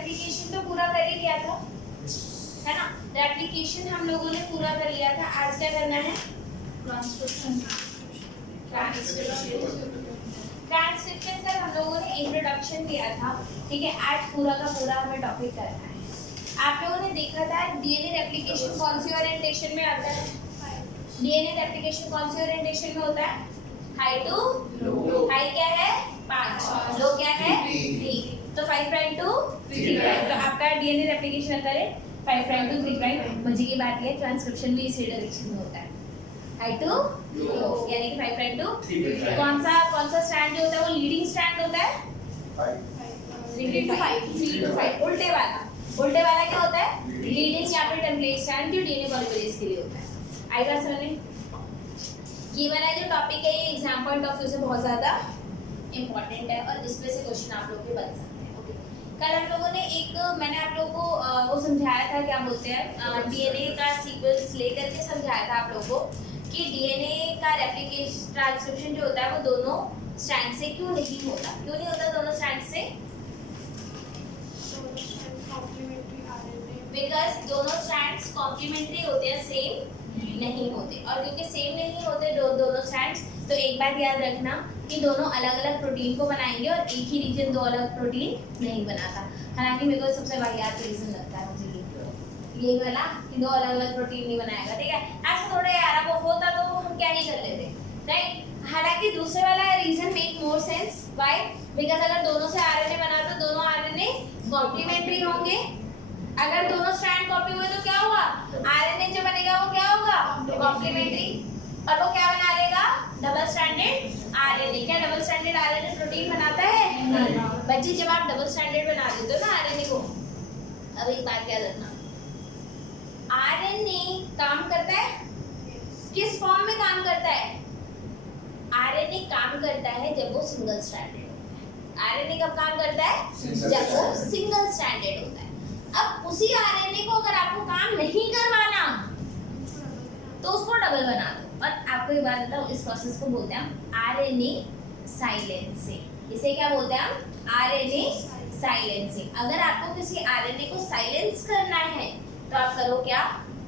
Replication तो पूरा कर ही लिया था, है ना। रेप्लिकेशन हम लोगों ने पूरा कर लिया था। आज क्या करना है? ट्रांसक्रिप्शन सर हम लोगों ने इंट्रोडक्शन दिया था, ठीक है। आज पूरा का पूरा हमें टॉपिक करना है। आप लोगों ने देखा था डीएनए रेप्लिकेशन कौन सी ओरिएंटेशन में आता है? डीएनए रेप्लिकेशन कौन सी ओरिएंटेशन में होता है? High to low. हाई क्या है? 5, लो क्या है? 3। तो 5 प्राइम टू 3 प्राइम। तो आपका डीएनए रेप्लिकेशन आता है 5 प्राइम टू 3 प्राइम। मजे की बात ये ट्रांसक्रिप्शन भी इसी डायरेक्शन में होता है, हाई टू लो, यानी कि 5 प्राइम टू 3 प्राइम। कौन सा स्ट्रैंड जो होता है वो लीडिंग स्ट्रैंड होता है? 3 to 5 उल्टे वाला क्या होता है? लीडिंग या फिर टेम्पलेट स्ट्रैंड जो डीएनए पॉलीमरेज के लिए होता है। आई बात समझ में? ये वाला जो टॉपिक है ये एग्जाम पॉइंट ऑफ व्यू से बहुत ज्यादा इंपॉर्टेंट है और इसमें से क्वेश्चन आप लोगों के बन सकते हैं। ओके, कल हम लोगों ने मैंने आप लोगों को वो समझाया था, क्या बोलते हैं, डीएनए का सीक्वेंस लेकर के समझाया था आप लोगों को कि डीएनए का रेप्लिकेशन ट्रांसक्रिप्शन जो होता है वो दोनों स्ट्रैंड से क्यों नहीं होता। क्यों नहीं होता दोनों स्ट्रैंड से? बिकॉज दोनों स्ट्रैंड्स कॉम्प्लीमेंट्री होते हैं, सेम नहीं होते। और क्योंकि सेम नहीं होते दोनों स्ट्रैंड्स, तो एक बात याद रखना कि दोनों अलग अलग प्रोटीन को बनाएंगे और एक ही रीजन दो अलग प्रोटीन नहीं बनाता। हालांकि मेरे को सबसे वाहियात रीजन लगता है मुझे ये वाला कि दो अलग अलग प्रोटीन नहीं बनाएगा, ठीक है। ऐसा थोड़ा यार वो होता तो हम क्या ही कर लेते, राइट। हालांकि दूसरे वाला reason make more sense. Why? Because अगर दोनों से आरएनए बना तो दोनों आरएनए कॉम्प्लीमेंट्री होंगे। अगर दोनों स्ट्रैंड कॉपी हुए तो क्या हुआ? आरएनए जो बनेगा वो क्या होगा? कॉम्प्लीमेंट्री। और वो क्या बना लेगा? Double stranded RNA. क्या डबल स्ट्रैंडेड आरएनए प्रोटीन बनाता है? बच्चे जब आप डबल स्ट्रैंडेड बना देते हो ना आरएनए को, अब एक बात याद रखना, आरएनए काम करता है किस फॉर्म में काम करता है? आरएनए काम करता है जब वो सिंगल स्ट्रैंडेड होता है। आरएनए कब काम करता है? जब वो सिंगल स्ट्रैंडेड होता है। अब उसी आरएनए को अगर आपको काम नहीं करवाना तो उसको डबल बना दो। और आपको एक बात बताऊं, इस प्रोसेस को बोलते हैं हम आरएनए साइलेंसिंग। इसे क्या बोलते हैं हम? RNA silencing. अगर आपको किसी आरएनए को साइलेंस करना है तो आप करो क्या?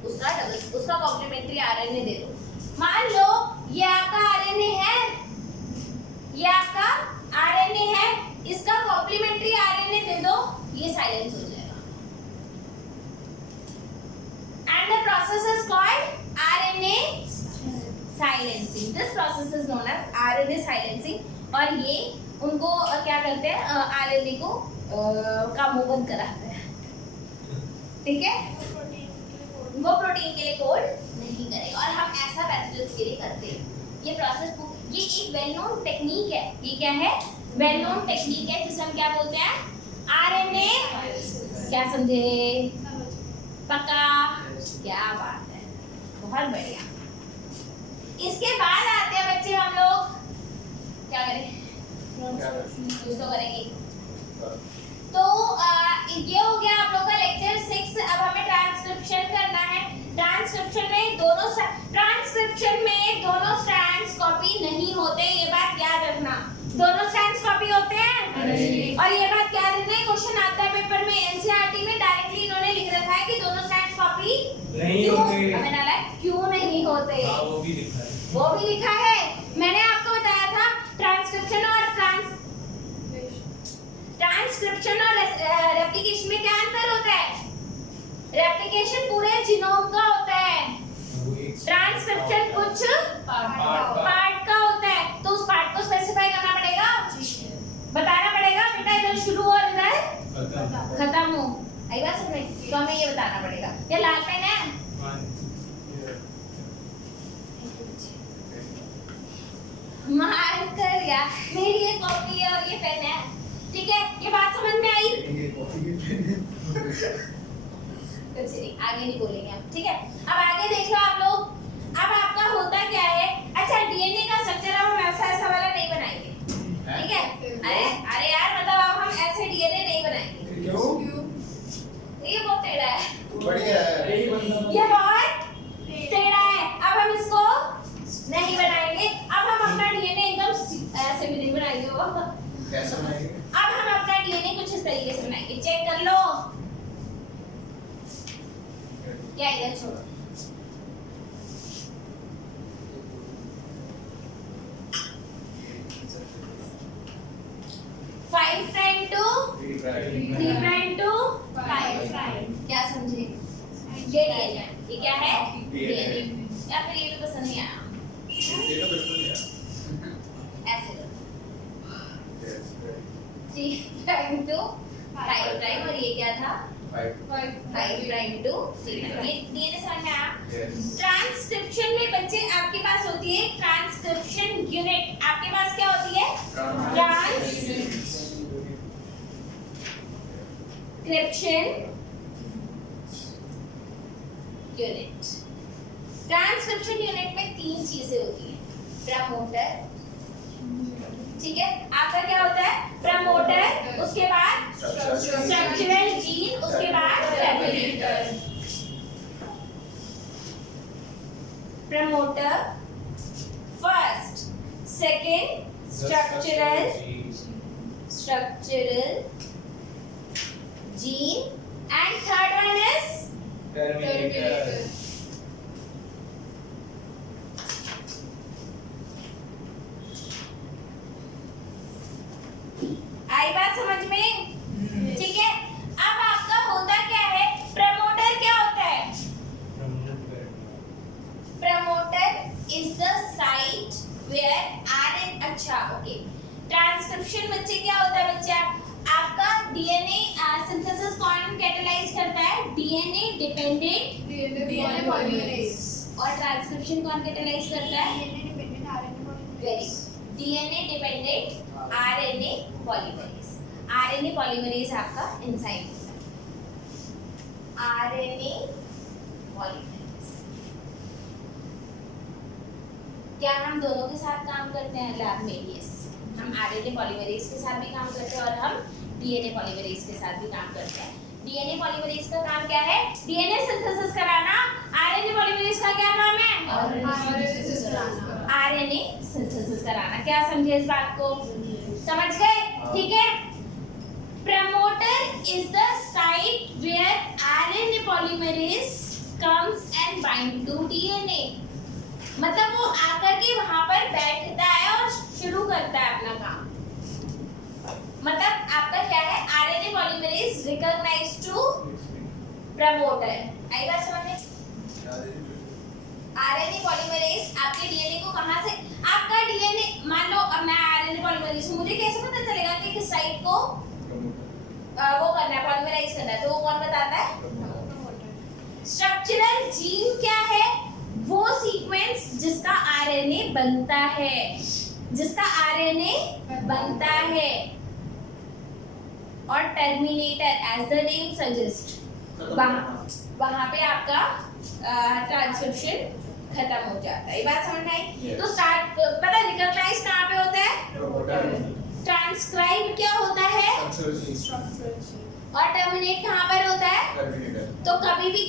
उसका कॉम्प्लीमेंट्री आरएनए दे दो। मान लो ये आपका आरएनए है, ये आपका आरएनए है, इसका कॉम्प्लीमेंट्री आरएनए दे दो, ये साइलेंस हो जाएगा। And the process is called RNA silencing. This process is known as RNA silencing. और ये उनको क्या करते हैं? RNA को का मुंह बंद कराते हैं, ठीक है। वो प्रोटीन के लिए कोड नहीं करेगा और हम ऐसा पैथोजेंस के लिए करते हैं। ये प्रोसेस ये एक वेल नोन टेक्निक है। ये क्या है? वेल नोन टेक्निक है जिसे हम क्या बोलते हैं? आरएनए। क्या समझे? पक्का? क्या बात है, बहुत बढ़िया। इसके बाद आते हैं बच्चे हम लोग क्या करें? कुछ तो करेंगे। तो ये हो गया आप लोग का लेक्चर 6। अब हमें ट्रांसक्रिप्शन करना है। ट्रांसक्रिप्शन में दोनों स्ट्रैंड्स कॉपी नहीं होते, ये बात याद रखना। दोनों स्ट्रैंड्स कॉपी होते हैं नहीं। और ये बात याद रखना, क्वेश्चन आता है पेपर में, एनसीईआरटी में डायरेक्टली इन्होंने लिख रखा है कि दोनों स्ट्रैंड्स कॉपी नहीं होते। हमें ना लगे क्यों नहीं होते? वो भी लिखा है, वो भी लिखा है। मैंने आपको बताया था ट्रांसक्रिप्शन और रेप्लिकेशन में क्या अंतर होता है? रेप्लिकेशन पूरे जीनोम का होता है, ट्रांसक्रिप्शन कुछ पार्ट का होता है। तो उस पार्ट को स्पेसिफाई करना पड़ेगा, बताना पड़ेगा बेटा इधर शुरू और इधर खत्म हो। आई बात समझ में? तो हमें ये बताना पड़ेगा। ये लाल पेन है, मार्कर या मेरी ये कॉपी है और ये पेन है, ठीक है। ये बात समझ में आई? कुछ नहीं, आगे नहीं बोलेंगे हम, ठीक है। अब आगे देख लो आप लोग। अब आपका होता क्या है? अच्छा, डीएनए का स्ट्रक्चर हम ऐसा वाला नहीं बनाएंगे, ठीक है। अरे यार मतलब अब हम ऐसे डीएनए नहीं बनाएंगे। क्यों? ये बहुत टेढ़ा है, बढ़िया है, ये बहुत टेढ़ा है। अब हम इसको नहीं बनाएंगे। अब हम अपना डीएनए एकदम ऐसे भी नहीं बनाएंगे। कैसे बनाएंगे? अब हम अपना डीएनए कुछ इस तरीके से बनाएंगे। चेक कर लो। या इधर छोड़ो। Five prime to 3 prime to 5 prime. क्या समझे? ये क्या है? DNA। या फिर ये भी पसंद नहीं आया? ऐसे करो। 3 प्राइम टू 5 प्राइम और ये क्या था? 5 प्राइम टू 3 प्राइम। ये DNA समझ में आया? ट्रांसक्रिप्शन में बच्चे आपके पास होती है ट्रांसक्रिप्शन यूनिट। आपके पास क्या होती है? Transcription unit. ट्रांसक्रिप्शन यूनिट में 3 चीजें होती हैं। प्रमोटर, ठीक है, आपका क्या होता है? प्रमोटर, उसके बाद स्ट्रक्चरल जीन, उसके बाद regulator. Promoter first, second structural gene and third one is Terminator. आई बात समझ में? ठीक है, अब आपका होता क्या है? प्रमोटर क्या होता है? Promoter is the site where RN, अच्छा ओके। ट्रांसक्रिप्शन बच्चे क्या होता है बच्चा? आपका डीएनए सिंथेसिस कौन कैटालाइज करता है? DNA dependent DNA polymerase. और ट्रांसक्रिप्शन कौन कैटालाइज करता है? DNA dependent RNA polymerase. Very DNA dependent RNA polymerase. RNA polymerase आपका एंजाइम होता है। RNA polymerase. क्या हम दोनों के साथ काम करते हैं लैब में? यस, हम आरएनए पॉलीमरेज के साथ भी काम करते हैं और हम डीएनए पॉलीमरेज के साथ भी काम करते हैं। डीएनए पॉलीमरेज का काम क्या है? डीएनए सिंथेसिस कराना। आरएनए पॉलीमरेज का क्या नाम है? आरएनए सिंथेसिस कराना। क्या समझे इस बात को? समझ गए? ठीक है। Promoter is the site where RNA polymerase comes and bind to DNA. मतलब वो आकर के वहां पर बैठता है और शुरू करता है अपना काम। मतलब आपका क्या है? RNA polymerase recognize to promoter. आई बात समझ में? आरएनए पॉलीमरेज आपके डीएनए को कहां से, आपका डीएनए मान लो अब मैं आरएनए पॉलीमरेज हूं, मुझे कैसे पता चलेगा कि किस साइट को वो करना है, पॉलीमराइज करना है? तो वो कौन बताता है? स्ट्रक्चरल जीन क्या है? वो सीक्वेंस जिसका आरएनए बनता है, जिसका आरएनए बनता है। और terminator as the name suggest, वहां पे आपका ट्रांसक्रिप्शन खत्म हो जाता है। ये बात समझ में आई? Yes. तो स्टार्ट पता रिकॉग्नाइज कहाँ पे होता है? ट्रांसक्राइब क्या होता है? और टर्मिनेट कहाँ पर होता है? तो कभी भी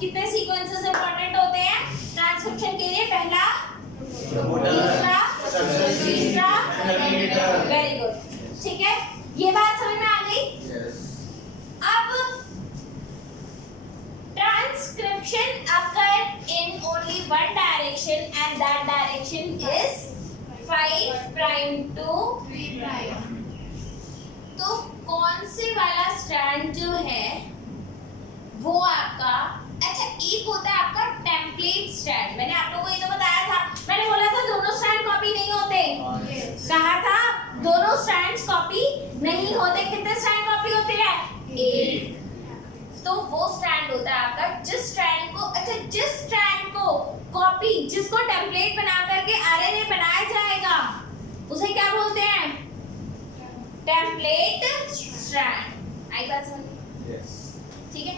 कितने सीक्वेंसेस इंपॉर्टेंट होते हैं ट्रांसक्रिप्शन के लिए? पहला, तीसरा, वेरी गुड, ठीक है। ये बात समझ में आ गई? अब transcription occur in only one direction and that direction is 5 prime to 3 prime. तो कौन से वाला स्ट्रैंड जो है वो आपका, अच्छा एक होता है आपका टेम्पलेट स्ट्रैंड। मैंने आप लोगों को ये तो बताया था, मैंने बोला था दोनों स्ट्रैंड कॉपी नहीं होते। कहा था दोनों स्ट्रैंड्स कॉपी नहीं होते। कितने स्ट्रैंड कॉपी होते हैं? एक। तो वो स्ट्रैंड होता है आपका जिस स्ट्रैंड को, अच्छा जिस स्ट्रैंड को कॉपी, जिसको टेम्पलेट बना करके आरएनए बनाया जाएगा उसे क्या बोलते हैं? Template strand. आई बात समझ में? ठीक है।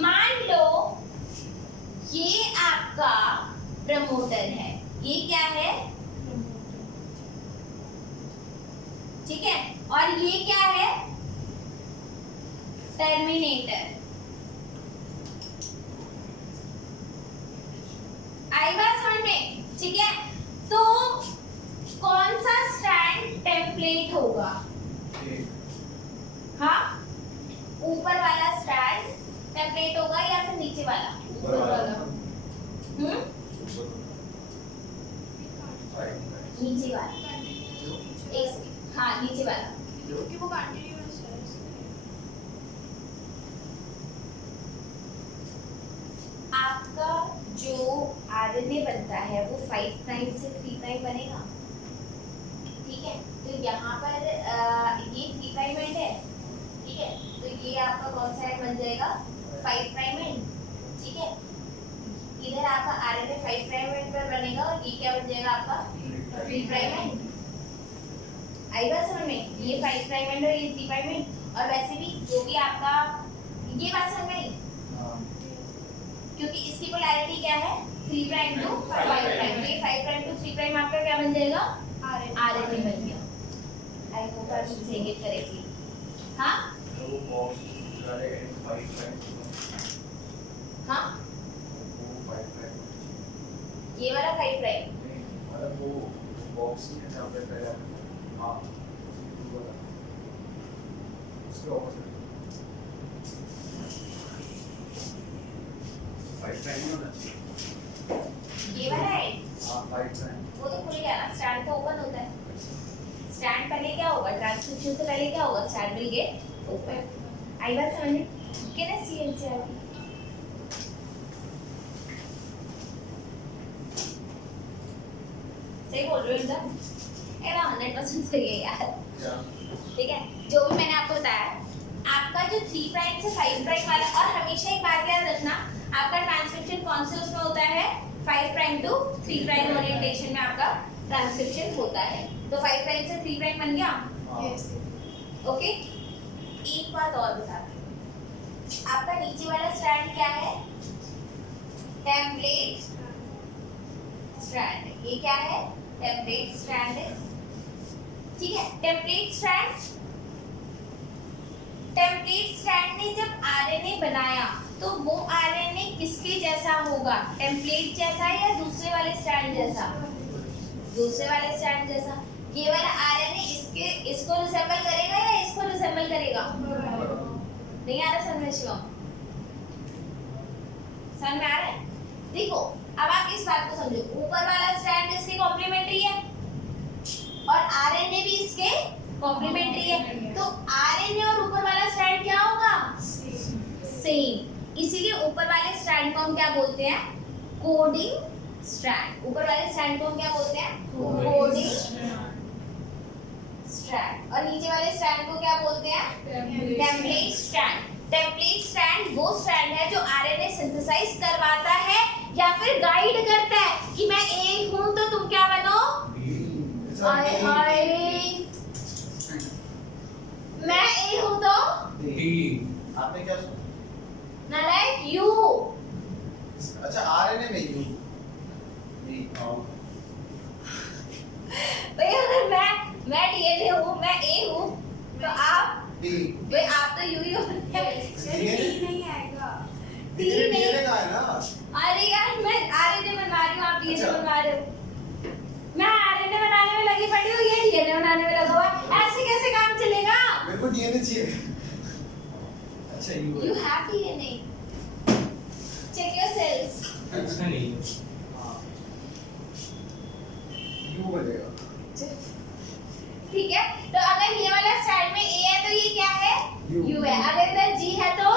मान लो ये आपका प्रमोटर है, ये क्या है? ठीक है, और ये क्या है? टर्मिनेटर। आई बात समझ में? ठीक है, तो कौन सा स्ट्रैंड टेम्पलेट होगा? हाँ ऊपर वाला स्ट्रैंड टेम्पलेट होगा या फिर नीचे वाला? ऊपर वाला नीचे वाला। हाँ नीचे वाला। क्योंकि वो कंटिन्यूअस है। आपका जो आरएनए बनता है वो 5 प्राइम से 3 प्राइम बनेगा, ठीक है? तो यहाँ पर ये 3 प्राइम एंड है, ठीक है? तो ये आपका कौन सा एंड बन जाएगा? 5 प्राइम एंड, ठीक है? इधर आपका आरएनए 5 प्राइम एंड पर बनेगा और ये क्या बन जाएगा आपका 3 प्राइम एंड। आई बात समझ में? ये 5 प्राइम एंड और ये 3 प्राइम एंड। और वैसे भी जो भी आपका ये बात समझ में आई? क्योंकि इसकी पोलैरिटी क्या है? 3 प्राइम टू 5 प्राइम। ये 5 प्राइम टू 3 प्राइम आपका क्या बन जाएगा? आरएनए बन गया। आई होप आप इसे गेट करेंगे। हाँ तो वो बॉक्स सारे एंड 5 प्राइम हाँ वो 5 प्राइम ये वाला 5 प्राइम। मतलब वो बॉक्स के जहाँ पे पहले हाँ उसके ऑपोजिट 5 प्राइम होना चाहिए। ये वाला है हाँ 5 प्राइम वो तो खुल गया ना, स्टैंड तो ओपन होता है। स्टैंड पहले क्या होगा? ट्रांसक्रिप्शन से पहले क्या होगा? Strand will get open. आई बात समझ में? क्या ना सीएल से आती सही बोल रहे हो एकदम? एरा 100% सही है यार, ठीक है? जो भी मैंने आपको बताया, आपका जो 3 प्राइम से 5 प्राइम वाला, और हमेशा एक बात याद रखना, आपका ट्रांसक्रिप्शन कौन से उसमें होता है? 5 प्राइम टू 3 प्राइम ओरिएंटेशन में आपका ट्रांसक्रिप्शन होता है। तो 5 प्राइम से 3 प्राइम बन गया, ओके? एक बात और बता दूं, आपका नीचे वाला स्ट्रैंड क्या है? Template strand. ये क्या है? टेम्पलेट स्ट्रैंड है, ठीक है? टेम्पलेट स्ट्रैंड ने जब आरएनए बनाया तो वो आरएनए किसके जैसा होगा? टेम्पलेट जैसा या दूसरे वाले स्ट्रैंड जैसा? दूसरे वाले स्ट्रैंड जैसा। ये वाला आरएनए इसको रिसेंबल करेगा या इसको रिसेंबल करेगा? नहीं आ रहा समझ में? शिवम समझ में आ रहा है? देखो अब आप इस बात को समझो, ऊपर वाला स्ट्रैंड इसके कॉम्प्लीमेंट्री है और आरएनए भी इसके कॉम्प्लीमेंट्री है। तो आरएनए और ऊपर वाला स्ट्रैंड क्या होगा? सेम। इसीलिए ऊपर वाले स्ट्रैंड को हम क्या बोलते हैं? Coding strand. ऊपर वाले स्ट्रैंड को हम क्या बोलते हैं? Coding strand. और नीचे वाले स्ट्रैंड को क्या बोलते हैं? Template strand. टेम्पलेट स्ट्रैंड वो स्ट्रैंड है जो आरएनए सिंथेसाइज करवाता है या फिर गाइड करता है कि मैं ए हूं तो तुम क्या बनो? हाय हाय, मैं ए हूं तो आपने क्या सुना? नालायक यू। अच्छा आरएनए में यू भाई अगर मैं डीएनए हूं, मैं ए हूं तो आप भाई आप तो यू ही हो। नहीं आएगा। डीएनए का है ना? अरे यार मैं आरएनए बना रही हूं, आप डीएनए अच्छा। बना रहे हो। मैं आरएनए बनाने में लगी पड़ी हूं, ये डीएनए बनाने में लगा हुआ है। ऐसे कैसे काम चलेगा? मेरे को डीएनए चाहिए। अच्छा you have DNA, check your cells. अच्छा नहीं हाँ यू बनेगा। ठीक है? तो अगर ये वाला स्ट्रैंड में ए है तो ये क्या है? U। यू है। अगर इधर जी है तो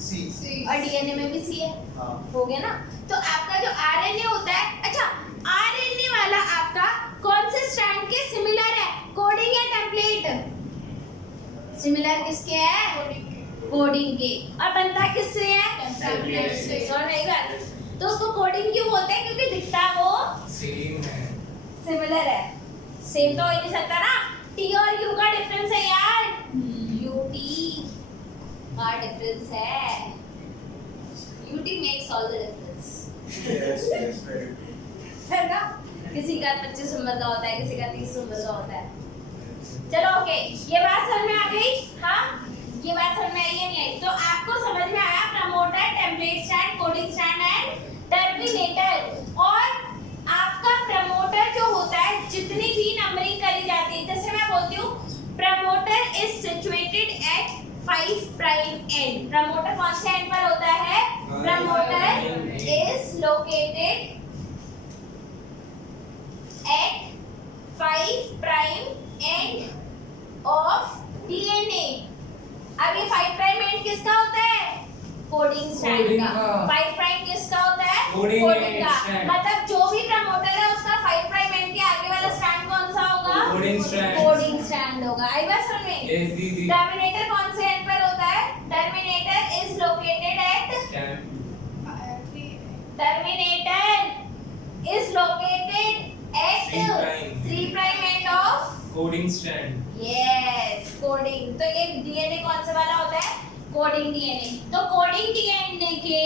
सी और डीएनए में भी सी है। हाँ हो गया ना? तो आपका जो आरएनए होता है, अच्छा आरएनए वाला आपका कौन से स्ट्रैंड के सिमिलर है? कोडिंग या टेम्पलेट? सिमिलर किसके है? कोडिंग के। और बनता किससे है? टेम्पलेट से। समझ में आई बात? तो उसको कोडिंग क्यों बोलते हैं? क्योंकि दिखता वो सेम है सिमिलर है। सेम तो हो ही नहीं सकता ना। टी और यू का डिफरेंस है यार, यूटी का डिफरेंस है। UT makes all the difference, yes yes very है ना? किसी का 25 नंबर का होता है, किसी का 30 नंबर का होता है। चलो ओके, ये बात समझ में आ गई? हाँ ये बात समझ में आई या नहीं आई? तो आपको समझ में आया promoter, template strand, coding strand and terminator. और आपका प्रमोटर जो होता है, जितनी भी नंबरिंग करी जाती है, जैसे मैं बोलती हूँ promoter is situated at 5 prime and. Promoter कौन से एंड पर होता है? Promoter is located at 5 prime end of DNA. अब ये 5 प्राइम एंड किसका होता है? कोडिंग स्ट्रैंड का। 5 प्राइम किसका होता है? कोडिंग का। स्ट्रैंड। मतलब जो भी प्रमोटर है उसका 5 प्राइम एंड के आगे वाला स्ट्रैंड कौन सा होगा? Coding strand. कोडिंग स्ट्रैंड होगा। आई बात समझ में? यस दीदी। टर्मिनेटर कौन से एंड पर होता है? Terminator is located at terminator is located at 3 prime end of coding strand. Yes coding. तो ये डीएनए कौन सा वाला होता है? Coding DNA. तो कोडिंग डीएनए के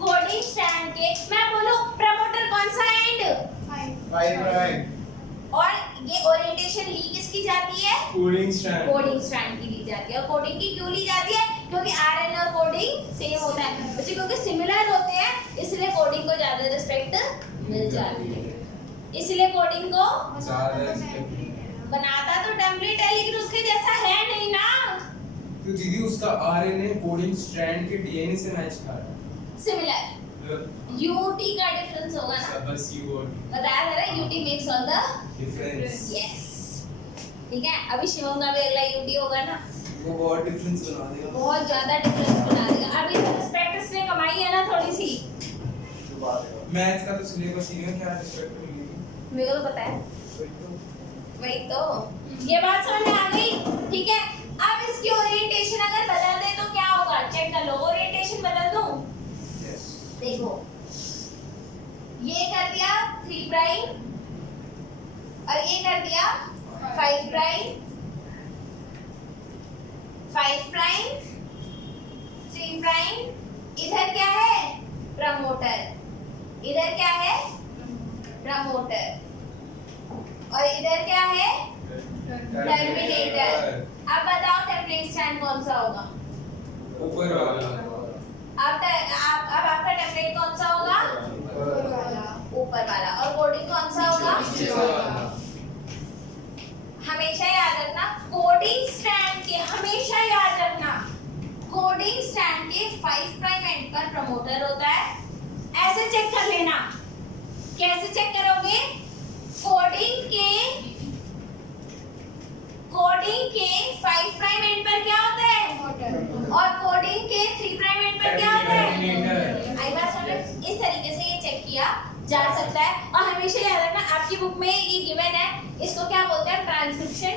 कोडिंग स्ट्रैंड के मैं बोलूं प्रमोटर कौन सा एंड? 5 प्राइम। और ये ओरिएंटेशन ली किसकी जाती है? Coding strand. कोडिंग स्ट्रैंड की ली जाती है। और कोडिंग की क्यों ली जाती है? क्योंकि आरएनए और कोडिंग सेम होता है बच्चे, क्योंकि सिमिलर होते हैं इसलिए कोडिंग को ज्यादा रिस्पेक्ट मिल जाती है। इसलिए कोडिंग को बनाता तो टेम्पलेट है लेकिन उसके जैसा है नहीं ना। तो दीदी उसका आरएनए कोडिंग स्ट्रैंड के डीएनए से मैच कर रहा सिमिलर। है। यूटी का डिफरेंस होगा ना। बस यू गॉट बताया था ना UT makes all the difference. Yes. ठीक है अभी शिवम का भी अगला यूटी होगा ना, वो बहुत डिफरेंस बना देगा। बहुत ज्यादा डिफरेंस बना देगा। अभी तो प्रैक्टिस ने कमाई है ना थोड़ी सी। मैथ्स का तो सिलेबस ही नहीं, क्या रिस्पेक्ट मिलेगी? मेरे को तो पता है। वही तो ये बात समझ में आ गई। ठीक है अब इसकी ओरिएंटेशन अगर बदल दे तो क्या होगा? चेक कर लो। ओरिएंटेशन बदल दूं? देखो ये कर दिया 3 प्राइम और ये कर दिया 5 प्राइम 5 प्राइम 3 प्राइम। इधर क्या है? प्रमोटर। इधर क्या है? प्रमोटर। और इधर क्या है? टर्मिनेटर। अब बताओ टेम्पलेट स्टैंड कौन सा होगा? ऊपर वाला। अब आपका टेम्पलेट कौन सा होगा? ऊपर वाला। और कोडिंग कौन सा होगा? नीचे वाला। हमेशा याद रखना कोडिंग स्ट्रैंड के, हमेशा याद रखना कोडिंग स्ट्रैंड के 5 प्राइम एंड पर प्रमोटर होता है। ऐसे चेक कर लेना। कैसे चेक करोगे? कोडिंग के 5 प्राइम एंड पर क्या होता है? और कोडिंग के 3 प्राइम एंड पर क्या होता है? टर्मिनेटर। आई बात समझ? इस तरीके से ये चेक किया जा सकता है। और हमेशा याद रखना आपकी बुक में ये गिवन है, इसको क्या बोलते हैं? ट्रांसक्रिप्शन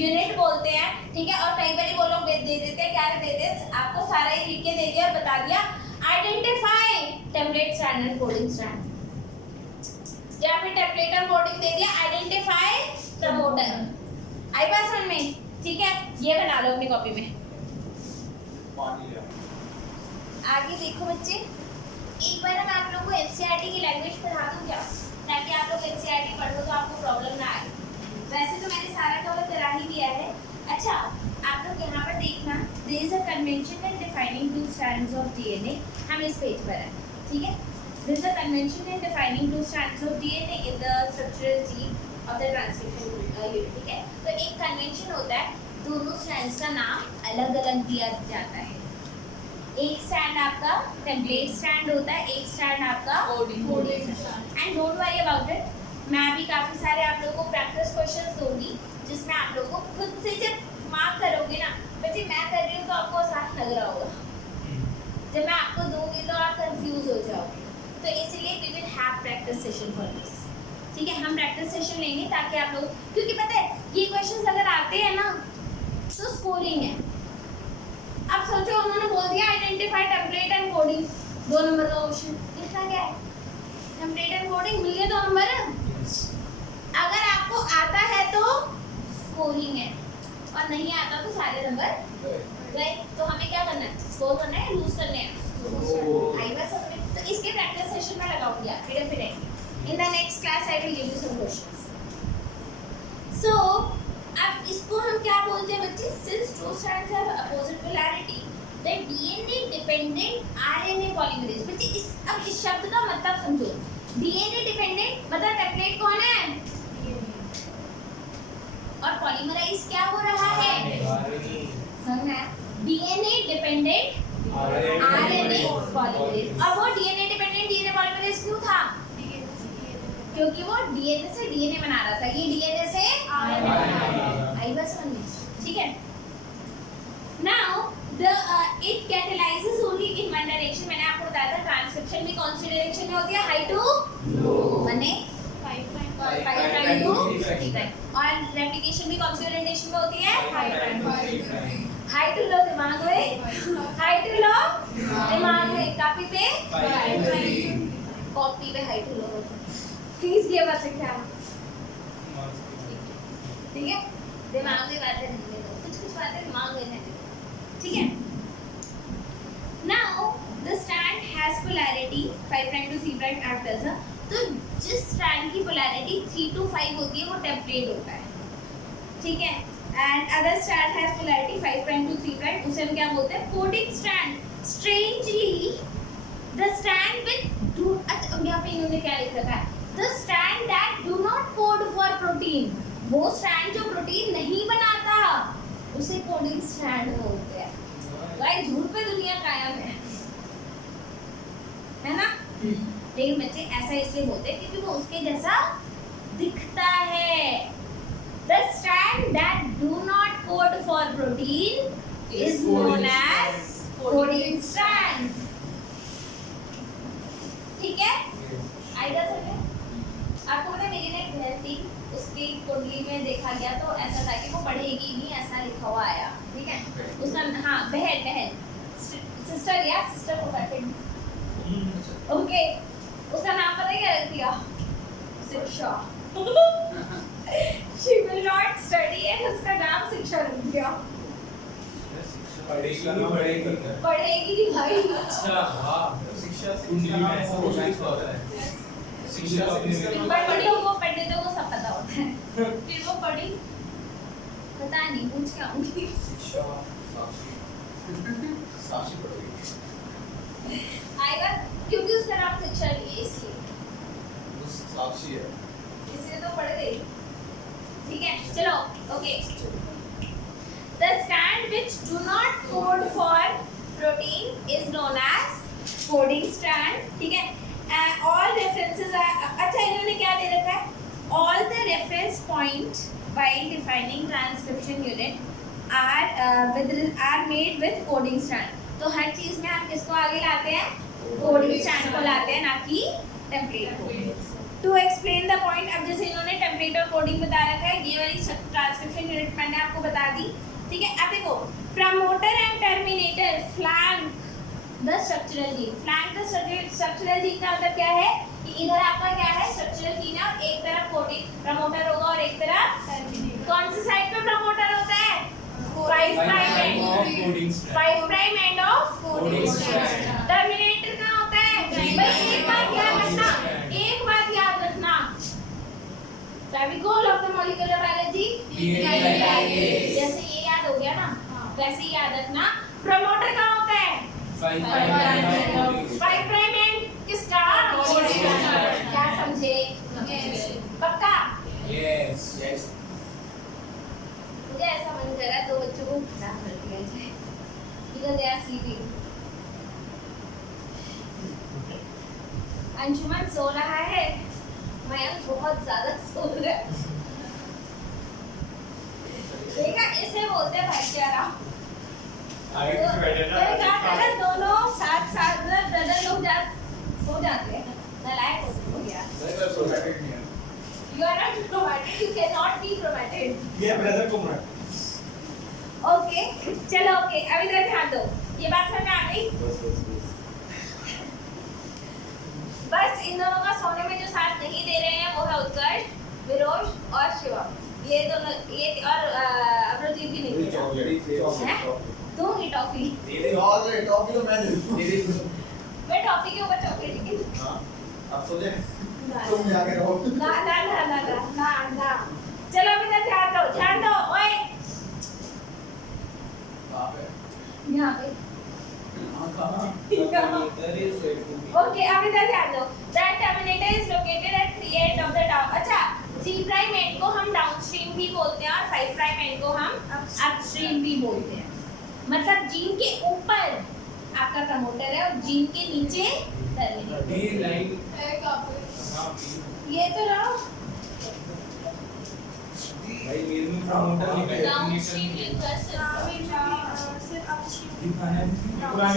यूनिट बोलते हैं। ठीक है और कई बार वो लोग दे देते हैं, क्या देते हैं आपको सारा ही लिख के दे दिया और बता दिया identify template stand and coding stand, या फिर टेम्पलेट और कोडिंग दे दिया आइडेंटिफाई प्रमोटर। आई बात समझ में? ठीक है ये बना लो अपनी कॉपी में। आगे देखो बच्चे, एक बार मैं आप लोग को एनसीईआरटी की लैंग्वेज पढ़ा दूं क्या, ताकि आप लोग एनसीईआरटी पढ़ो तो आपको प्रॉब्लम ना आए। वैसे तो मैंने सारा कवर करा ही दिया है। अच्छा आप लोग यहाँ पर देखना, there is a convention in defining 2 strands of DNA. हम इस पेज पर हैं, ठीक है। There is a convention in defining 2 strands of DNA in the structural gene of the transcription unit. ठीक है तो एक कन्वेंशन होता है, दोनों स्ट्रैंड्स का नाम अलग अलग दिया जाता है। एक स्ट्रैंड आपका टेम्पलेट स्ट्रैंड होता है, एक स्ट्रैंड आपका coding strand. And don't worry about it, मैं भी काफ़ी सारे आप लोगों को प्रैक्टिस क्वेश्चंस दूंगी जिसमें आप लोगों को खुद से जब मार्क करोगे ना, बच्चे मैं कर रही हूँ तो आपको आसान लग रहा होगा, जब मैं आपको दूंगी तो आप कंफ्यूज हो जाओगे। तो इसलिए we will have practice session for this. ठीक है हम प्रैक्टिस सेशन लेंगे ताकि आप लोग, क्योंकि पता है ये क्वेश्चंस अगर आते हैं ना तो स्कोरिंग है। अब सोचो उन्होंने बोल दिया identify template and coding, 2 number का क्वेश्चन, इसका क्या है? टेम्पलेट एंड कोडिंग मिल गए 2 नंबर। अगर आपको आता है तो स्कोरिंग है और नहीं आता तो सारे नंबर गए। तो हमें क्या करना है? स्कोर करना है, लूज करने हैं। आई बस तो इसके प्रैक्टिस सेशन में लगाऊंगी आपके definitely. In the next class I will give you some questions. So अब इसको हम क्या बोलते हैं बच्चे? Since 2 strands have opposite polarity, the DNA dependent RNA polymerase। बच्चे अब इस शब्द का मतलब समझो। DNA dependent मतलब टेम्पलेट कौन है और पॉलीमराइज क्या हो रहा है? समझ में आया? DNA dependent RNA polymerase. अब वो डीएनए डिपेंडेंट डीएनए पॉलीमरेज क्यों था? क्योंकि वो डीएनए से डीएनए बना रहा था, ये डीएनए से आरएनए। आई बात समझ में? ठीक है। Now the it कैटलाइजेस only in one direction. मैंने आपको बताया था ट्रांसक्रिप्शन भी कौन सी डायरेक्शन में होती है? हाई टू माने 5 प्राइम टू 3 प्राइम। और रेप्लिकेशन भी कौन सी ओरिएंटेशन में होती है? हाई टू लो दिमाग में, हाई टू लो दिमाग में, कॉपी पे कॉपी पे हाई टू लो। प्लीज ये बात सीखना, ठीक है? दिमाग में बातें रहने दो, कुछ बातें दिमाग में रहने दो, ठीक है? Now the strand has polarity 5 prime to 3 prime act as a, तो जिस स्ट्रैंड की पोलैरिटी 3 to 5 होती है वो टेम्परेट होता है, ठीक है? And other strand has polarity 5 prime to 3 prime, उसे हम क्या बोलते हैं? Coding strand. Strangely the strand with अब यहाँ पे इन्होंने क्या लिख रखा है? The strand that do not code for protein, वो स्ट्रैंड जो प्रोटीन नहीं बनाता उसे कोडिंग स्ट्रैंड बोलते हैं। भाई झूठ पे दुनिया कायम है ना? लेकिन बच्चे ऐसा इसलिए बोलते हैं क्योंकि वो उसके जैसा दिखता है। The strand that do not code for protein is known as coding strand, ठीक है? आइडिया समझे? आपको पता है मेरी ना एक बहन थी, उसकी कुंडली में देखा गया तो ऐसा था कि वो पढ़ेगी नहीं, ऐसा लिखा हुआ आया, ठीक है? उसका हाँ बहन सिस्टर या सिस्टर को कहते हैं, ओके? उसका नाम पता है क्या रख दिया? शिक्षा। She will not study and उसका नाम शिक्षा रख दिया। पढ़ेगी नहीं भाई। अच्छा हाँ, शिक्षा से कुंडली में ऐसा नाम होता होता है। शिक्षा से किसका नाम पंडितों को सब पता होता है। फिर वो पढ़ी, पता नहीं, पूछ के आऊंगी। शिक्षा साक्षी पढ़ेगी। आएगा क्योंकि उसका नाम शिक्षा नहीं है, इसलिए साक्षी है। इसलिए तो पढ़ गई, ठीक है? चलो okay. The strand which do not code for protein is known as coding strand, ठीक है? All references are, अच्छा इन्होंने क्या दे रखा है? All the reference point while defining transcription unit are made with coding strand। तो हर चीज में हम किसको आगे लाते हैं? कोडिंग स्ट्रैंड को लाते हैं, ना कि टेम्पलेट को। टू एक्सप्लेन द पॉइंट, अब जैसे इन्होंने टेम्पलेट और कोडिंग बता रखा है, ये वाली ट्रांसक्रिप्शन यूनिट मैंने आपको बता दी, ठीक है? अब देखो promoter and terminator flank the structural gene. Flank the structural gene का मतलब क्या है? कि इधर आपका क्या है? स्ट्रक्चरल जीन है और एक तरफ कोडिंग प्रमोटर होगा और एक तरफ टर्मिनेटर। कौन सी साइड पे प्रमोटर होता है? 5 prime end of coding strand. Terminator कहाँ होता है? भाई एक बात याद रखना, एक बात याद रखना, Fevicol of the molecular biology जैसे ये याद हो गया ना, वैसे ही याद रखना। प्रमोटर कहाँ होता है? 5 प्राइम एंड किसका? क्या समझे? पक्का? Yes yes. मुझे ऐसा मन कर रहा है दो बच्चों को खड़ा कर दिया जाए, because they are sleeping। Anshuman सो रहा है, मयंक बहुत ज्यादा सो रहा है। देखा, इसे बोलते हैं भाईचारा। दोनों साथ साथ ब्रदर लोग सो जाते हैं, नालायक हो गया। You are not promoted, you cannot be promoted। ये ब्रदर को मार। ओके चलो ओके, अभी इधर ध्यान दो, ये बात समझ में आ गई? बस इन दोनों का सोने में जो साथ नहीं दे रहे हैं वो है उत्कर्ष, विरोश और शिवम। ये दोनों, ये और अमरजीत भी नहीं दे रहा। दूंगी टॉफी, टॉफी तो मैं मैं टॉफी के ऊपर चॉकलेट लेके। हाँ अब सो जाए, तुम जाके रहो। ना ना ना ना ना ना ना, चलो अभी इधर ध्यान दो ओए, यहाँ पे ओके, अब इधर ध्यान दो। That terminator is located at 3 end of the down. अच्छा 3 प्राइम एंड को हम डाउनस्ट्रीम भी बोलते हैं और 5 प्राइम एंड को हम अपस्ट्रीम भी बोलते हैं, मतलब जीन के ऊपर आपका प्रमोटर है और जीन के नीचे टर्मिनल। बी लाइन है कहाँ पे? हाँ ये तो रहा भाई मेरे में प्रमोटर डाउनस्ट्रीम लिंक कर हाँ, सकते मेरे में भी, सिर्फ अपस्ट्रीम। दिखाना है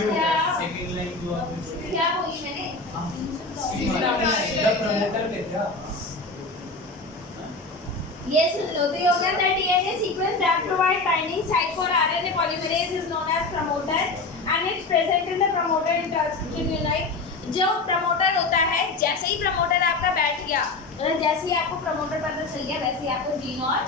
क्या? सेकंड लाइन जो आपने बोली क्या बोली मैंने द प्रमोटर पे क्या ये सुन लो तो ये हो गया that DNA sequence that provide binding site for RNA polymerase is known as promoter and it's present in the promoter intersection unit। जो प्रमोटर होता है, जैसे ही प्रमोटर आपका बैठ गया, मतलब जैसे ही आपको प्रमोटर पता चल गया वैसे ही आपको जीन और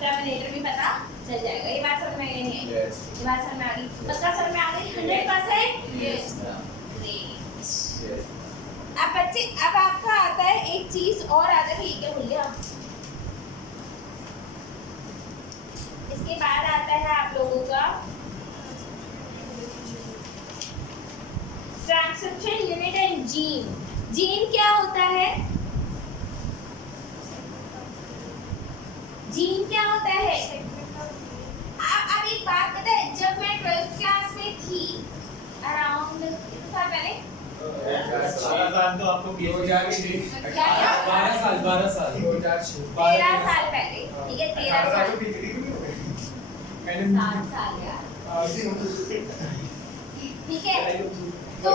टर्मिनेटर भी पता चल जाएगा। ये बात समझ में आई नहीं आई? Yes. ये बात समझ में आ गई? पक्का समझ में आ गई? 100%? Yes. Great। Yes. अब बच्चे, अब आपका आता है एक चीज और आता है, ये क्या भूल गया? इसके बाद आता है आप लोगों का transcription unit and gene. Gene क्या होता है? जीन क्या होता है? अब एक बात पता है, जब मैं 12th क्लास में थी, अराउंड कितने साल पहले, 12 साल तो आपको 2000 की 12 साल 2006 13 साल पहले, ठीक है, 13 साल, 7 साल यार, ठीक है। तो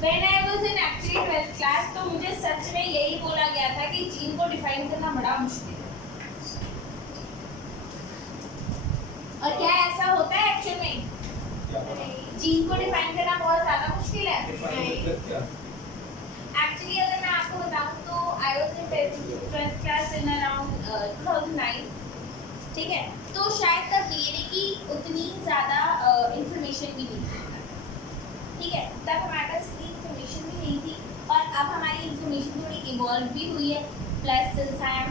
when I was in actually 12th class, तो मुझे सच में यही बोला गया था कि जीन को डिफाइन करना बड़ा मुश्किल है। और क्या ऐसा होता है एक्चुअल में? जीन को डिफाइन करना बहुत ज्यादा मुश्किल है। एक्चुअली अगर मैं आपको बताऊं तो I was in 12th class in around 2009, ठीक है। तो शायद तब डीएनए की उतनी ज्यादा इंफॉर्मेशन भी नहीं थी, ठीक है। तब हमारे पास इतनी इंफॉर्मेशन भी नहीं थी और अब हमारी इंफॉर्मेशन थोड़ी इवॉल्व भी हुई है। Plus since I am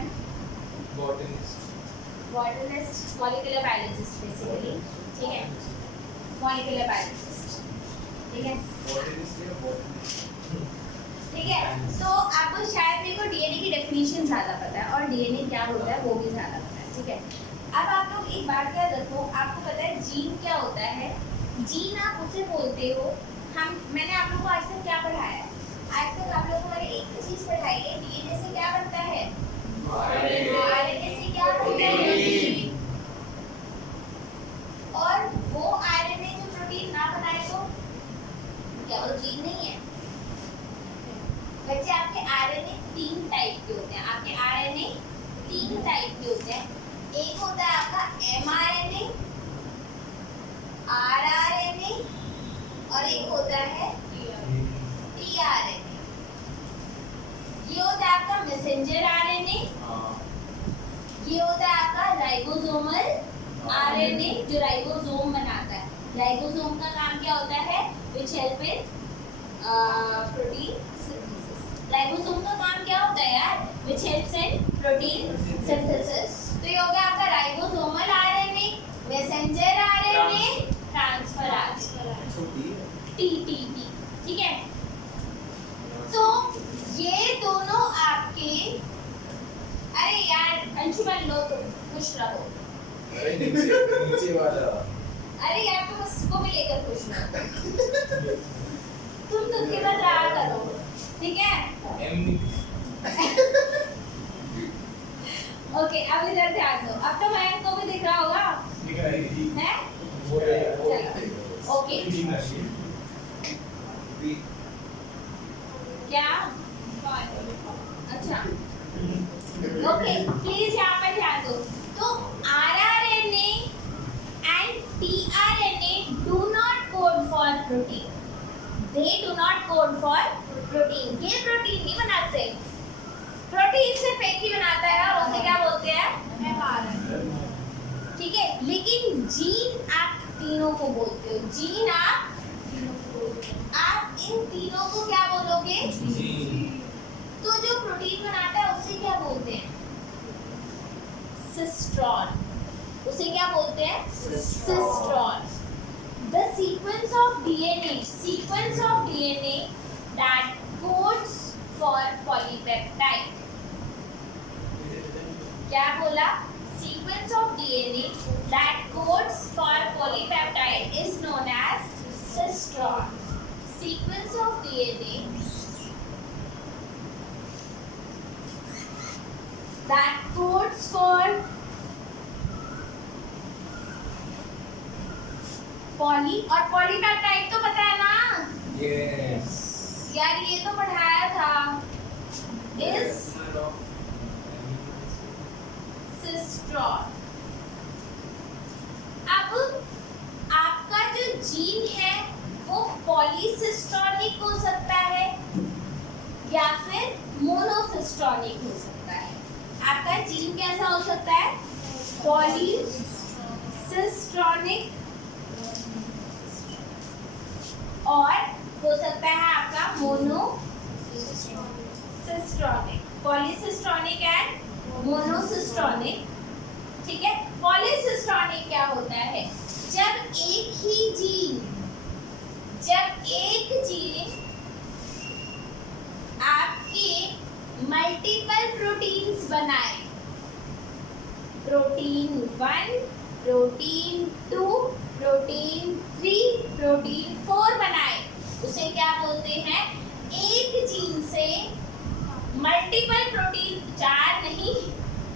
botanist, molecular biologist basically, ठीक है, मॉलिक्यूलर बायोलॉजिस्ट, ठीक है, ठीक है। तो आपको शायद मेरे को डीएनए की डेफिनेशन ज़्यादा पता है और डीएनए क्या होता है वो भी ज़्यादा पता है, ठीक है। अब आप लोग एक बात याद रखो, आपको पता है जीन क्या होता है? जीन आप उसे बोलते हो, मैंने आप लोगों को आज तक क्या पढ़ाया है? आज तक आप लोगों को मैंने एक चीज़ पढ़ाई है, डीएनए से क्या बनता है? आरएनए से क्या बनता है? और वो आरएनए जो प्रोटीन ना बनाए तो क्या वो जीन नहीं है? बच्चे, आपके आरएनए 3 टाइप के होते हैं। आपके आरएनए 3 टाइप के होते हैं। एक होता है आपका एमआरएनए, आरआरएनए और एक होता है टीआरएनए। ये होता है आपका मैसेंजर आरएनए, ये होता है आपका राइबोसोमल आरएनए जो राइबोसोम बनाता है। राइबोसोम का काम क्या होता है? Which help in protein synthesis. Ribosome का काम क्या होता है यार? Which helps in protein synthesis. तो ये हो गया आपका ribosomal RNA, messenger RNA, transfer RNA, TTP, ठीक है। तो ये दोनों आपके, अरे यार अंशुमन लो, तुम खुश रहो। नीचे वाला अरे यार तुम उसको भी लेकर खुश रहो। तुम के बाद रहा करो, ठीक है। ओके, अब इधर ध्यान दो। अब तो मयंक को भी दिख रहा होगा, है? ओके, क्या? अच्छा, ओके, प्लीज यहाँ पर ध्यान दो। तो rRNA and tRNA do not code for protein, they do not code for protein. ये प्रोटीन नहीं बनाते, प्रोटीन सिर्फ एक ही बनाता है और उसे क्या बोलते हैं? एमआरएनए। ठीक है, लेकिन जीन आप तीनों को बोलते हो। जीन आप इन तीनों को क्या बोलोगे? तो जो प्रोटीन बनाता है उसे क्या बोलते हैं? सिस्ट्रॉन। उसे क्या बोलते हैं? Cistron. The sequence of DNA that codes for polypeptide. क्या बोला? sequence of DNA that codes for polypeptide is known as cistron. Sequence of DNA that codes for poly और polypeptide तो पता है ना Yes. यार, ये तो पढ़ाया था। is cistron। अब आपका जो जीन है वो पॉलीसिस्ट्रॉनिक हो सकता है या फिर मोनोसिस्ट्रॉनिक हो सकता है। आपका जीन कैसा हो सकता है? पॉलीसिस्ट्रॉनिक और हो सकता है आपका मोनोसिस्ट्रॉनिक। Polycistronic and monocistronic. ठीक है, पॉलीसिस्ट्रॉनिक क्या होता है? जब एक जीन आपके मल्टीपल प्रोटीन्स बनाए, प्रोटीन 1, प्रोटीन 2, प्रोटीन 3, प्रोटीन 4 बनाए, उसे क्या बोलते हैं? एक जीन से मल्टीपल प्रोटीन, 4 नहीं,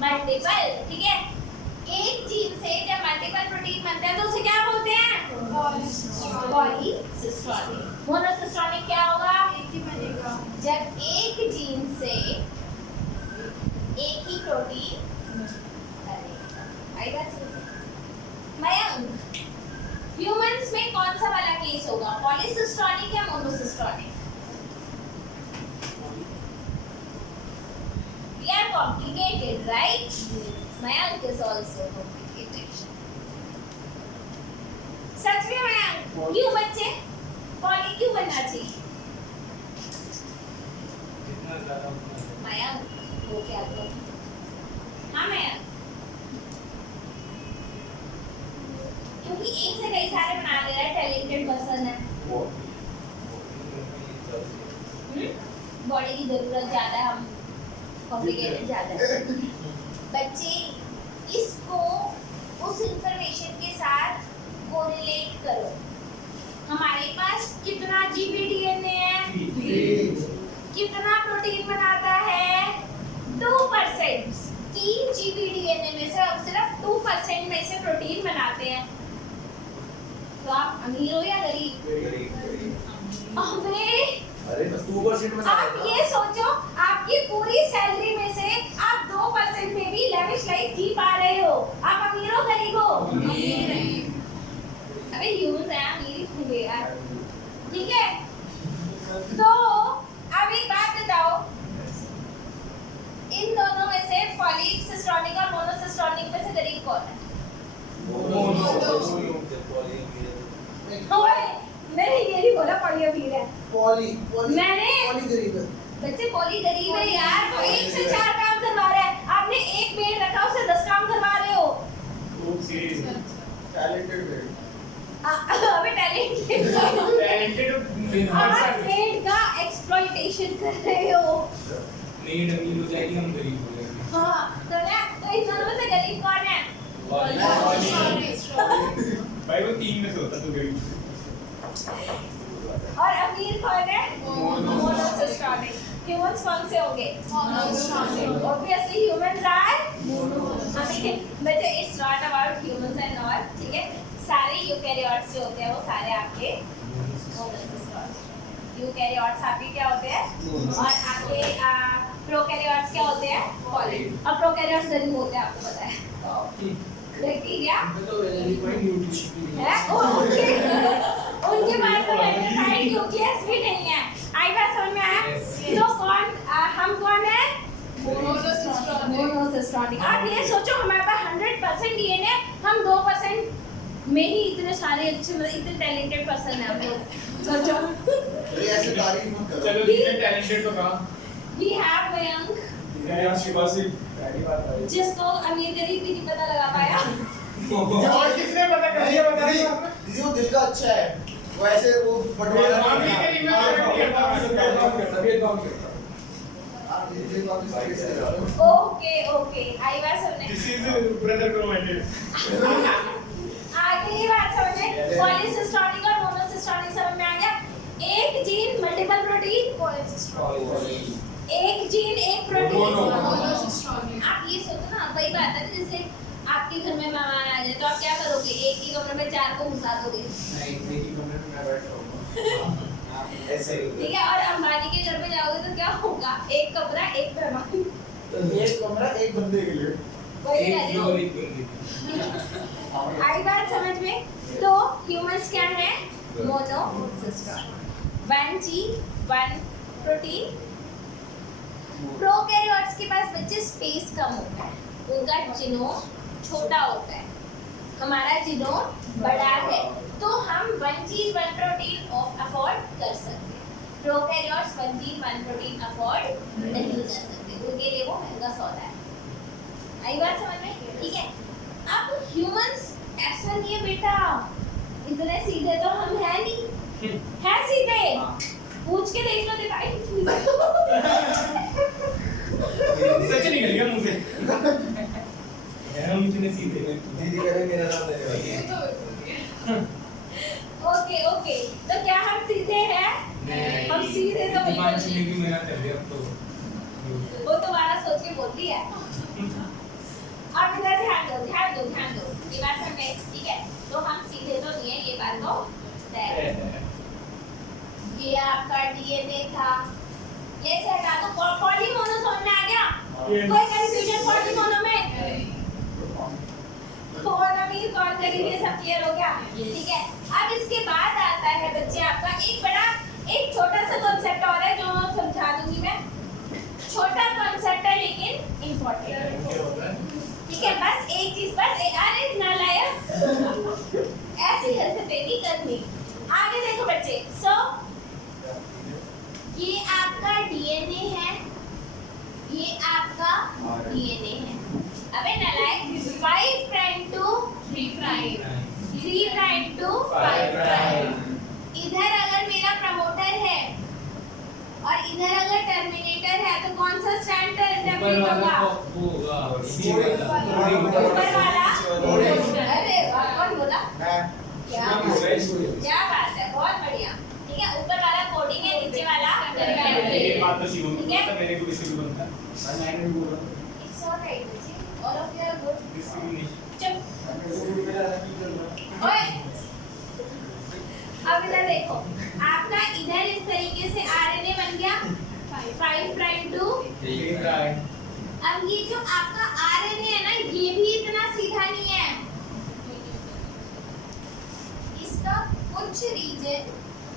मल्टीपल। ठीक है, एक जीन से जब मल्टीपल प्रोटीन बनते हैं तो उसे क्या बोलते हैं? पॉलीसिस्ट्रॉनिक। मोनोसिस्ट्रॉनिक क्या होगा? एक ही बनेगा। जब एक जीन से एक ही प्रोटीन बनेगा। मयंक, ह्यूमंस में कौन सा वाला केस होगा? पॉलीसिस्ट्रॉनिक या monocistronic? We are complicated, right? Mayank is also complicated. सच में मयंक, क्यों बच्चे पॉली क्यों बनना चाहिए? जितना ज़्यादा उतना अच्छा। मयंक वो क्या कर? हाँ मयंक, क्योंकि एक से कई सारे बना दे रहा है, टैलेंटेड पर्सन है। बॉडी की जरूरत ज्यादा है, हम कॉम्प्लिकेटेड ज्यादा है। बच्चे इसको उस इंफॉर्मेशन के साथ कोरिलेट करो। हमारे पास कितना जीबी डीएनए है? कितना प्रोटीन बनाता है? 2%। 3 जीबी डीएनए में से अब सिर्फ 2% में से प्रोटीन बनाते हैं। तो आप अमीर हो या गरीब? अबे अरे बस 2% बना आप ये सोचो, आपकी पूरी सैलरी में से आप 2% में भी लेविश लाइफ जी पा रहे हो। आप अमीर हो गरीब हो? अमीर है। अबे ह्यूमंस हैं, अमीर ही होंगे यार। ठीक है, तो अब एक बात बताओ, इन दोनों में से पॉलीसिस्ट्रॉनिक और मोनोसिस्ट्रॉनिक में से गरीब कौन है? ओए, मैंने ये नहीं बोला पॉली अमीर है। मैंने गरीब है। बच्चे पॉली गरीब है यार, वो 1 से 4 काम करवा रहा है। आपने एक मेड रखा, उसे 10 काम करवा रहे हो। टैलेंटेड है। अबे टैलेंटेड आप मेड का एक्सप्लॉइटेशन कर रहे हो। मेड अमीर हो जाएगी, हम गरीब हो जाएंगे। हाँ, तो इन दोनों में से गरीब कौन है? भाई वो 3 में से होता तो गरीब। और अमीर कौन है? मोनोसिस्ट्रॉनिक। ह्यूमंस कौन से होंगे? Obviously humans are बच्चे it's not about humans and all. ठीक है, सारे यूकैरियोट्स जो होते हैं वो सारे आपके मोनोसिस्ट्रॉनिक। यूकैरियोट्स आपके क्या होते हैं? और आपके प्रोकैरियोट्स क्या होते हैं? पॉली। और प्रोकैरियोट्स गरीब होते हैं, आपको पता है। बैक्टीरिया है उनके पास तो पेप्टाइड न्यूक्लियस भी नहीं है। आई बात समझ में आया? तो कौन हम कौन है? मोनोसिस्ट्रॉनिक। आप ये सोचो, हमारे पास 100% डीएनए, हम 2% में ही इतने सारे अच्छे, मतलब इतने टैलेंटेड पर्सन है हम लोग। सोचो। ऐसे तारीफ मत करो। चलो जितने टैलेंटेड तो कहा। We have Mayank, जिसको अमीर गरीब भी नहीं पता लगा पाया। और किसने पता कर दिया? बता दीदी वो दिल का अच्छा है, वो ऐसे वो बंटवारा अमीर गरीब में फर्क नहीं करता। आप दीदी वापस स्पेस ले जाओ। ओके ओके आई बात समझे This is brother chromated. आगे ये बात समझे पॉलीसिस्टोनिक और मोनोसिस्टोनिक समझ में आ गया एक जीन मल्टीपल प्रोटीन एक जीन एक प्रोटीन मोनोसिस्टोनिक। आप ये सोचो ना वही बात है ना, जैसे आपके घर में मेहमान आ जाए तो आप क्या करोगे एक ही कमरे में 4 को घुसा दोगे नहीं एक ही कमरे में मैं बैठ रहा हूँ ऐसे ही ठीक है और अंबानी के घर में जाओगे तो क्या होगा एक कमरा एक मेहमान एक कमरा एक बंदे के लिए। वही एक कह रही हूँ। फ्लोर एक बिल्डिंग आई बात समझ में तो ह्यूमंस क्या है monocistronic one gene one protein prokaryotes के पास बच्चे स्पेस कम होता है उनका जीनोम छोटा होता है हमारा जीनोम बड़ा है तो हम one gene one protein afford कर सकते हैं prokaryotes one gene one protein afford नहीं कर सकते उनके लिए वो महंगा सौदा है आई बात समझ में ठीक है अब ह्यूमंस ऐसा नहीं है बेटा इतने सीधे तो हम है नहीं है सीधे पूछ के देख लो दिखाई सच निकल गया मुंह से। हम इतने सीधे हैं। दीदी करे मेरा नाम लेने वाली है। ओके ओके तो क्या हम सीधे हैं हम सीधे तो बिल्कुल हिमांशु ने नहीं। भी मेरा कर दिया अब तो वो तुम्हारा सोच के बोल रही है अब इधर ध्यान दो ये बात समझ में ठीक है तो हम सीधे तो नहीं है ये बात तो तय है ये आपका डीएनए था ये से हटा दो पॉलीमोनो समझ में आ गया कोई कंफ्यूजन पॉलीमोनो में कौन अमीर कौन गरीब ये सब क्लियर हो गया ठीक है अब इसके बाद आता है बच्चे आपका एक छोटा सा कॉन्सेप्ट और है जो समझा दूंगी मैं छोटा कॉन्सेप्ट है लेकिन इम्पोर्टेंट ठीक है बस एक चीज अरे नालायक ऐसी हरकतें नहीं करनी आगे देखो बच्चे सो ये आपका डीएनए है ये आपका डीएनए है अबे नालायक 5 prime to 3 prime 3 prime to 5 prime इधर अगर मेरा प्रमोटर है और इधर अगर टर्मिनेटर है तो कौन सा स्ट्रैंड ऊपर टर्मिनेट वाला होगा वो होगा इसी वाला ऊपर वाला अरे वाह कौन बोला मैं क्या बात है बहुत बढ़िया ठीक है ऊपर वाला कोडिंग है नीचे वाला एक बात तो सीखो ठीक है मेरे को किसी भी बनता है मैं नहीं बोल रहा हूँ इट्स ऑलराइट बच्चे all of you are good चुप ओए अब इधर देखो आपका इधर इस तरीके से आरएनए बन गया 5 प्राइम टू अब ये जो आपका आरएनए है ना ये भी इतना सीधा नहीं है इसका कुछ रीजन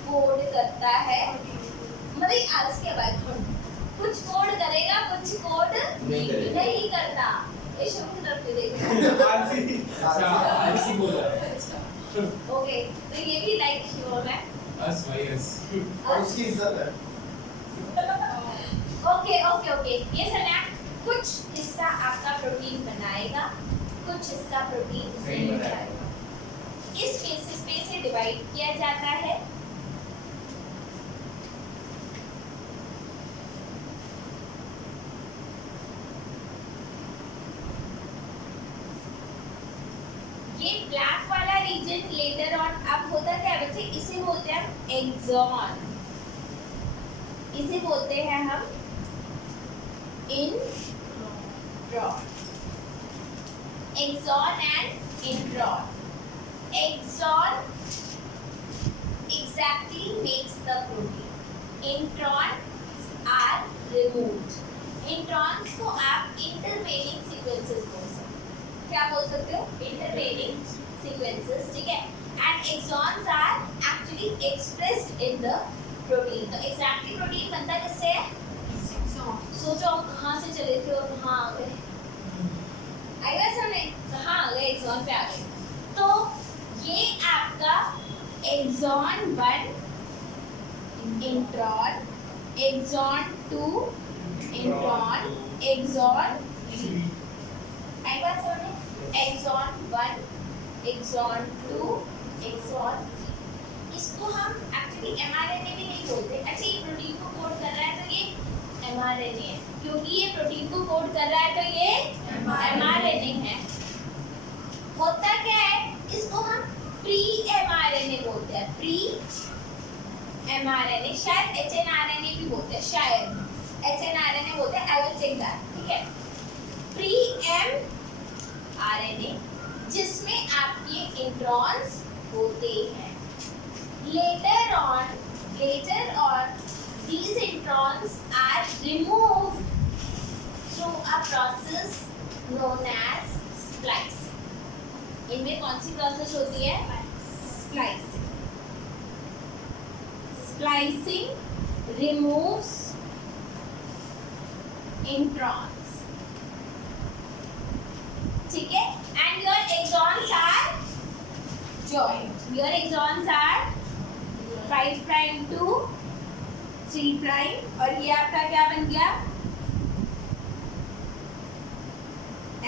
कोड करता है मतलब आज के बाद कुछ कोड करेगा कुछ कोड नहीं करता ये शुरू की तरफ से देखो आलसी बोला ओके तो ये भी लाइक श्योर है बस भाई बस और उसकी इज्जत है। ओके ओके ओके ये सना कुछ हिस्सा आपका प्रोटीन बनाएगा कुछ हिस्सा प्रोटीन नहीं बनाएगा इस बेसिस पे इसे डिवाइड किया जाता है ये ब्लैक वाला रीजन लेटर ऑन अब होता क्या है बच्चे इसे बोलते हैं एक्सॉन इसे बोलते हैं हम intron exon and intron exon exactly makes the protein introns are removed introns को आप intervening sequences बोल सकते हो क्या बोल सकते हो intervening sequences ठीक है and exons are actually expressed in the protein तो exactly protein बनता किससे है सोचो हम कहाँ से चले थे और कहाँ आ गए आई गए समझे कहाँ आ गए एक्सॉन पे आ गए तो ये आपका exon 1 intron exon 2 intron exon 3 आई बात समझे एक्सॉन 1 एक्सॉन 2 एक्सॉन 3 इसको हम एक्चुअली एमआरएनए भी नहीं बोलते अच्छा ये प्रोटीन को कोड कर रहा है तो ये mRNA है, क्योंकि ये प्रोटीन को कोड कर रहा है तो ये mRNA है। होता क्या है, इसको हम प्री mRNA बोलते हैं, प्री mRNA, शायद hnRNA भी बोलते हैं, शायद hnRNA बोलते हैं, आई विल चेक दैट, ठीक है। प्री mRNA जिसमें आपके इंट्रॉन्स होते हैं। Later on these introns are removed through a process known as splicing. इनमें कौन सी प्रोसेस होती है? Splicing. Splicing removes introns. ठीक है? And your exons are joined. Your exons are 5 prime to 3 prime और ये आपका क्या बन गया?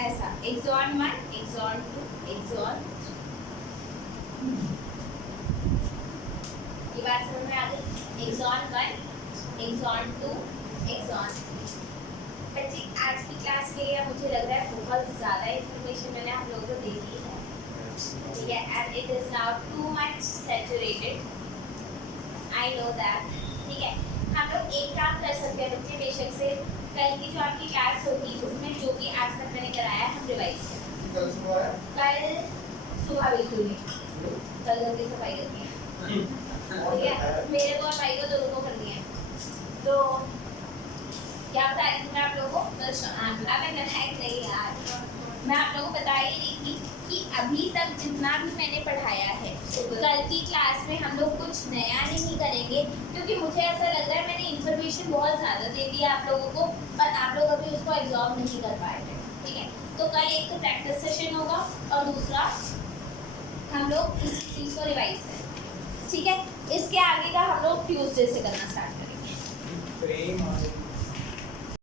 ऐसा exon 1, exon 2, exon 3. ये बात समझ में आ गई? exon 1, exon 2, exon 3. बच्चे आज की क्लास के लिए मुझे लग रहा है बहुत ज़्यादा इंफॉर्मेशन मैंने आप लोगों को दे दी है, ठीक है, and it is now too much saturated. I know that. ठीक है, हम लोग एक काम कर सकते हैं बच्चे, बेशक से कल की जो आपकी क्लास होगी उसमें जो भी आज तक मैंने कराया है हम रिवाइज करें। कल सुबह आया? कल सुबह बिल्कुल नहीं, कल घर की सफाई करनी है, ठीक है, मेरे को और भाई को दोनों को करनी है। तो क्या बता रही थी मैं आप लोगों को? अबे नालायक नहीं यार, मैं आप लोगों को बता ही रही थी कि अभी तक जितना भी मैंने पढ़ाया है कल की क्लास में हम लोग कुछ नया नहीं करेंगे, क्योंकि मुझे ऐसा लग रहा है मैंने इन्फॉर्मेशन बहुत ज़्यादा दे दी है आप लोगों को, पर आप लोग अभी उसको एब्जॉर्ब नहीं कर पाए थे, ठीक है। तो कल एक तो प्रैक्टिस सेशन होगा और दूसरा हम लोग इस चीज़ को रिवाइज करेंगे, ठीक है। इसके आगे का हम लोग ट्यूसडे से करना स्टार्ट करेंगे।